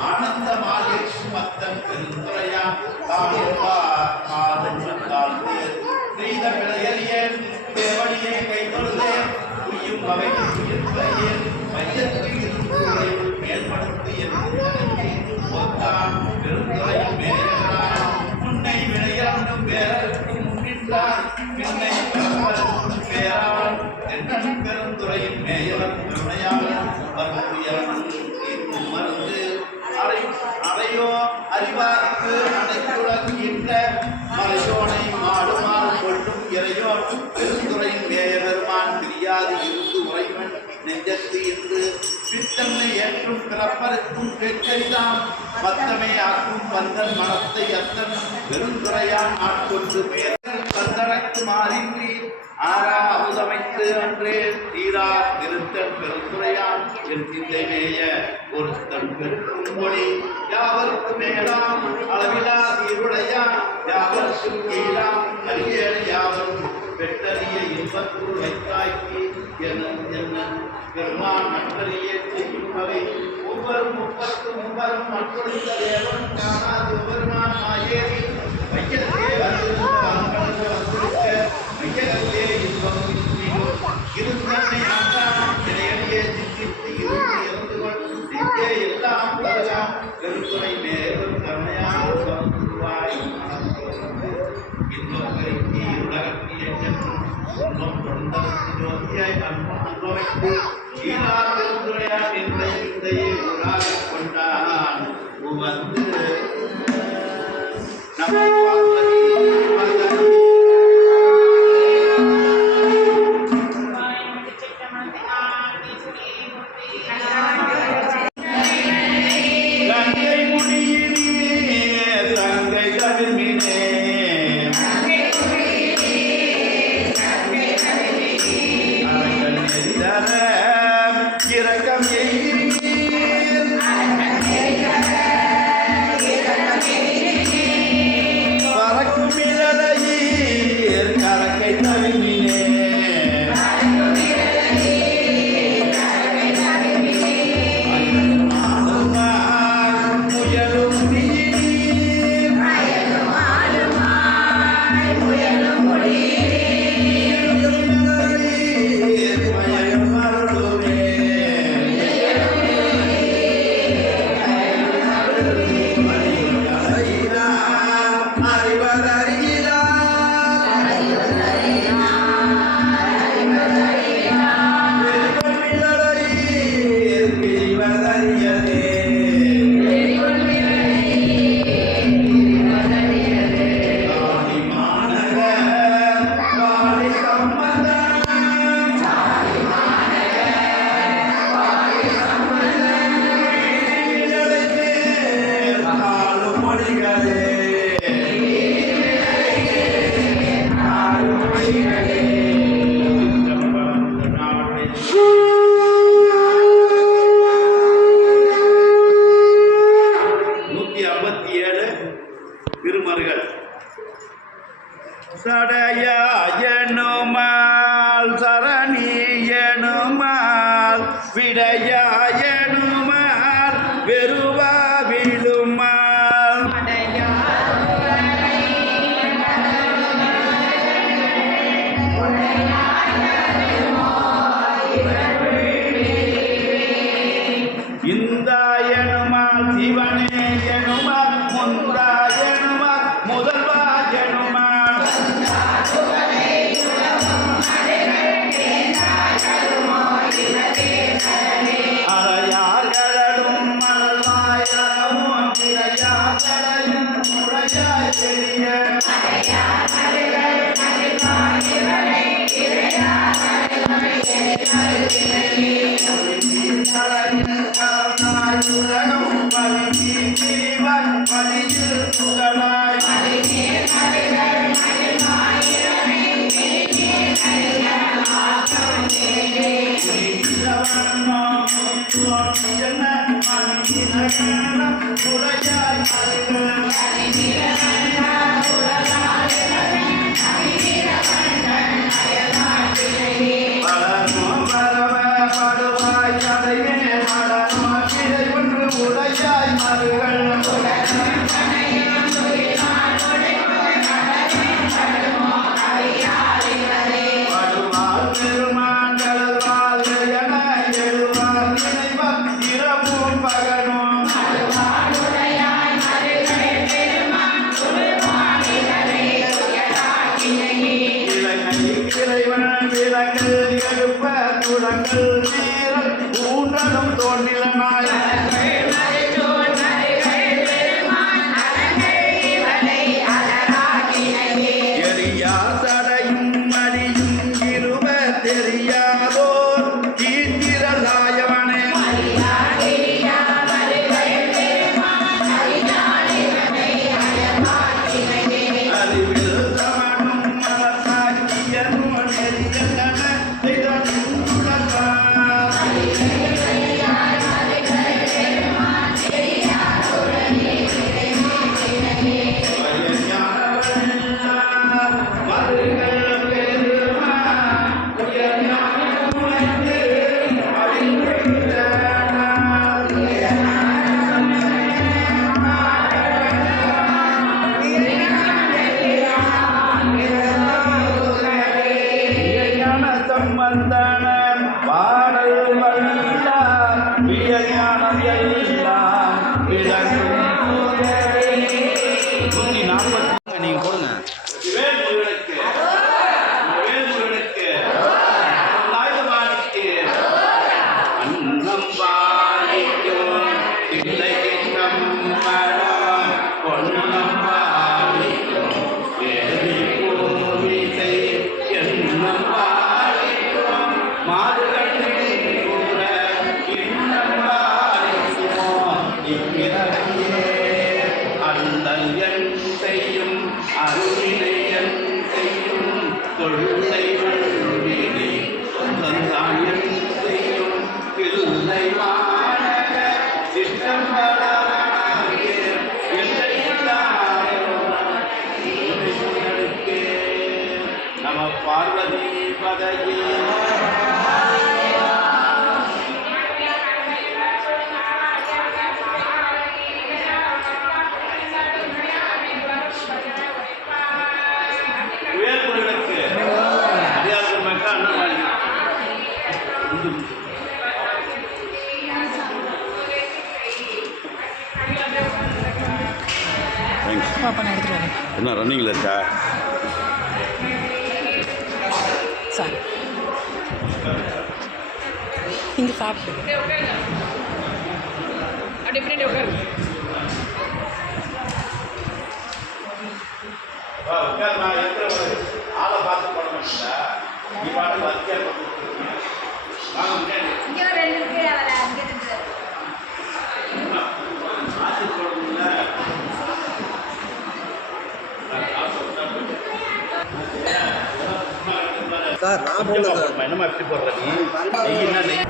ஆனந்தமாக மத்தன் பெருந்துரையா தாழ்வார் மாதன் தாழ்ந்து செய்த பிழையறியேன் தேவடியே கை தொழுதேன் வகை மையத்தில் இருந்து என்று அறிவார்க்கு அனைத்துலகின்ற மலையோனை மாடுமால் கொள்ளும் இறையோ பெருந்துரையின் மேய பெருமான் பிரியாது இருந்து உறைவன் நெஞ்சத்து என்று பித்தன்னை ஏற்றும் பிறப்பருக்கும் கேட்கறிதான் மத்தமே ஆக்கும் வந்தன் மனத்தை அத்தன் பெருந்துறையான் ஆட்கொண்டு பெயர்கள் தந்தனக்கு மாறின்றி ஆரா அமுதமைத்து அன்றே தீரா திருத்தன் பெருந்துரையான் என் சிந்தை மேய ஒருத்தன் பெருக்கும் மொழி. யாவருக்கு மேலாம்? அளவிலா தீருடையான் யாவருக்கும் கீழாம்? அரிய யாவரும் பெற்றறிய இன்பத்துள் வைத்தாக்கி என என்ன? பெருமான் நண்பரியே செய்யும் வகை ஒவ்வொரு முப்பத்து முப்பரும் மற்றொழிந்த தேவன் காணாது பெருமான் ஆயேறி இன்பம் பெருக்கி உலகத்தில் என்றென்றும் இன்பம் தொண்டருக்கு ஜோதியாய் அன்பும் அன்பமைத்து ஈரா பெருந்துரையார் என்ற சிந்தையை உலாவிக் கொண்டான் உவந்து நம விடையாயனுமால் வெறுவா விழுமால் இந்தாயனுமால் சிவனே பாப்பா நான் எடுத்துகிட்டு வரேன். என்ன ரன்னிங்கில் இருக்கா? சார் இங்கே சாப்பிட்டு அப்படியே பின்னாடி உட்காரு. ஆளை பார்த்து பண்ண மாட்டீங்களா நீ பாட்டு வத்தியாக சார். என்னமா எப்படி போடுறது?